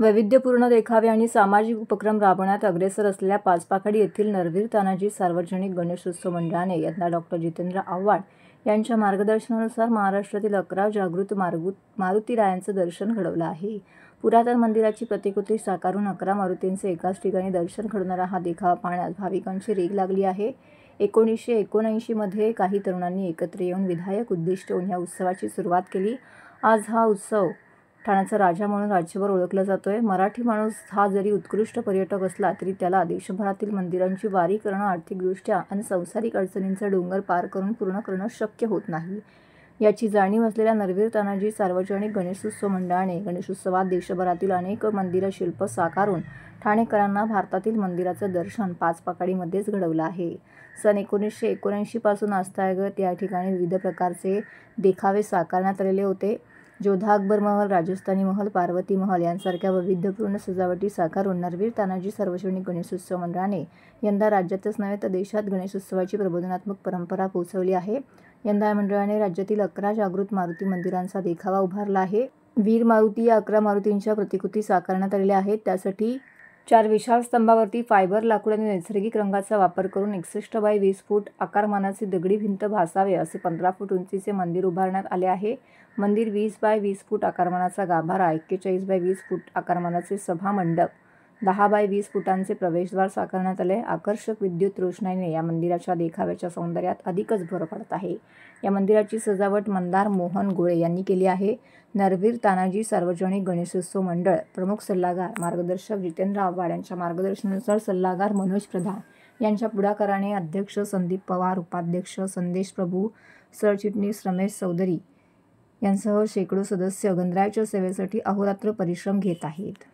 वैविध्यपूर्ण देखावे आणि सामाजिक उपक्रम राबवण्यात अग्रेसर असलेल्या पाचपाखडी येथील नरवीर तानाजी सार्वजनिक गणेशोत्सव मंडळाने यंदा डॉ. जितेंद्र आव्हाड यांच्या मार्गदर्शनानुसार महाराष्ट्रातील 11 जागृत मारुतीरायांचं दर्शन घडवलं आहे. पुरातन मंदिराची प्रतिकृती साकारून 11 मारुतींचे एकाच ठिकाणी दर्शन घडवणारा हा देखावा पाहण्यास भाविकांची रीघ लागली आहे. 1979 मध्ये काही तरुणांनी एकत्र येऊन विधायक उद्दिष्ट ठेवून या उत्सवाची सुरुवात केली. आज हा उत्सव ठाण्याचा राजा म्हणून राज्यभर ओळखला जातोय. मराठी माणूस हा जरी उत्कृष्ट पर्यटक असला तरी त्याला देशभरातील मंदिरांची वारी करणं आर्थिकदृष्ट्या आणि सांसारिक अडचणींचा डोंगर पार करून पूर्ण करणं शक्य होत नाही. याची जाणीव असलेल्या नरवीर तानाजी सार्वजनिक गणेशोत्सव मंडळाने गणेशोत्सवात देशभरातील अनेक मंदिरं शिल्प साकारून ठाणेकरांना भारतातील मंदिराचं दर्शन पाचपाखडीमध्येच घडवलं आहे. सन 1979 पासून आस्थागत या ठिकाणी विविध प्रकारचे देखावे साकारण्यात आलेले होते. जोधा अकबर महल, राजस्थानी महल, पार्वती महल यांसारख्या वैविध्यपूर्ण सजावटी साकारून नरवीर तानाजी सार्वजनिक गणेशोत्सव मंडळाने यंदा राज्यातच नव्हे तर देशात गणेशोत्सवाची प्रबोधनात्मक परंपरा पोहोचवली आहे. यंदा या मंडळाने राज्यातील 11 जागृत मारुती मंदिरांचा देखावा उभारला आहे. वीर मारुती या 11 मारुतींच्या प्रतिकृती साकारण्यात आलेल्या आहेत. त्यासाठी 4 विशाल स्तंभावरती फायबर लाकूड आणि नैसर्गिक रंगाचा वापर करून 61 बाय 20 फूट आकारमानाचे दगडी भिंत भासावे असे 15 फूट उंचीचे मंदिर उभारण्यात आले आहे. मंदिर 20 बाय 20 फूट आकारमानाचा गाभारा, 41 बाय 20 फूट आकारमानाचे सभा मंडप, 10 बाय 20 फुटांचे प्रवेशद्वार साकारण्यात आले. आकर्षक विद्युत रोषणाईने या मंदिराच्या देखाव्याच्या सौंदर्यात अधिकच भर पडत आहे. या मंदिराची सजावट मंदार मोहन गोळे यांनी केली आहे. नरवीर तानाजी सार्वजनिक गणेशोत्सव मंडळ प्रमुख सल्लागार मार्गदर्शक जितेंद्र आव्हाड यांच्या मार्गदर्शनानुसार सल्लागार मनोज प्रधान यांच्या पुढाकाराने अध्यक्ष संदीप पवार, उपाध्यक्ष संदेश प्रभू, सरचिटणीस रमेश चौधरी यांसह शेकडो सदस्य गणरायाच्या सेवेसाठी अहोरात्र परिश्रम घेत आहेत.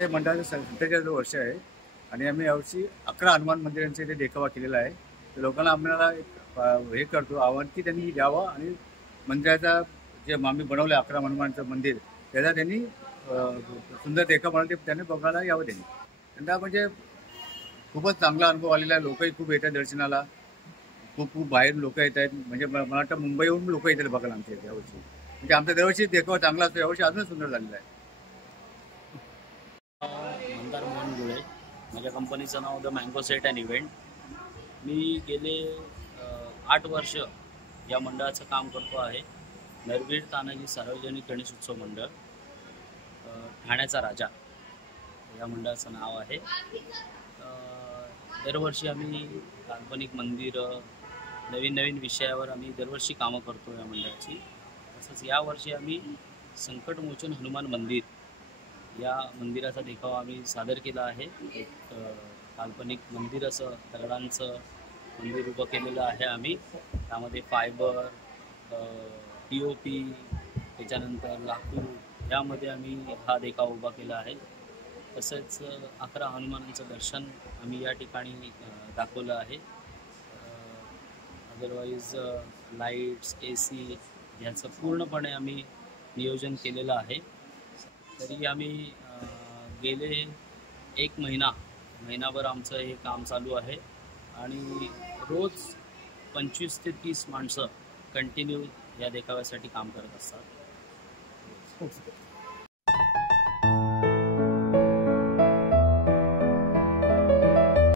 हे मंडळाचं 70 वर्ष आहे आणि आम्ही यावर्षी 11 हनुमान मंदिरांचा इथे देखावा केलेला आहे. तर लोकांना आम्हाला हे करतो आव्हान की त्यांनी यावं आणि मंदिराचा जे आम्ही बनवलं 11 हनुमानचं मंदिर त्याचा त्यांनी सुंदर देखावा बनवून त्यांनी बघायला यावं. त्यांना म्हणजे खूपच चांगला अनुभव आलेला आहे. लोकही खूप येतात दर्शनाला. खूप खूप बाहेर लोक येत आहेत. म्हणजे मला वाटतं मुंबईहून लोक येतात बघायला आमच्या इथे यावर्षी. म्हणजे आमचा दरवर्षी देखावा चांगला असतो, यावर्षी अजून सुंदर झालेला आहे. मंदार मोहन गुळे. माझ्या कंपनीचं नाव the mango set and event. मी गेले 8 वर्ष या मंडळाचं काम करतो आहे. नरवीर तानाजी सार्वजनिक गणेश उत्सव मंडळ, ठाण्याचा राजा या मंडळाचं नाव आहे. दरवर्षी आम्ही काल्पनिक मंदिरं, नवीन नवीन विषयावर आम्ही दरवर्षी कामं करतो या मंडळाची. तसंच यावर्षी आम्ही संकटमोचन हनुमान मंदिर या मंदिराचा देखावा आम्ही सादर केला आहे. एक काल्पनिक मंदिर असं दगडांचं मंदिर उभं केलेलं आहे आम्ही. त्यामध्ये फायबर, POP, त्याच्यानंतर लाकूड यामध्ये आम्ही हा देखावा उभा केला आहे. तसंच 11 हनुमानांचं दर्शन आम्ही या ठिकाणी दाखवलं आहे. अदरवाईज लाईट्स, AC ह्याचं पूर्णपणे आम्ही नियोजन केलेलं आहे. तरी आम्ही गेले एक महिनाभर आमचं हे काम चालू आहे आणि रोज 25 ते 30 माणसं कंटिन्यू या देखाव्यासाठी काम करत असतात.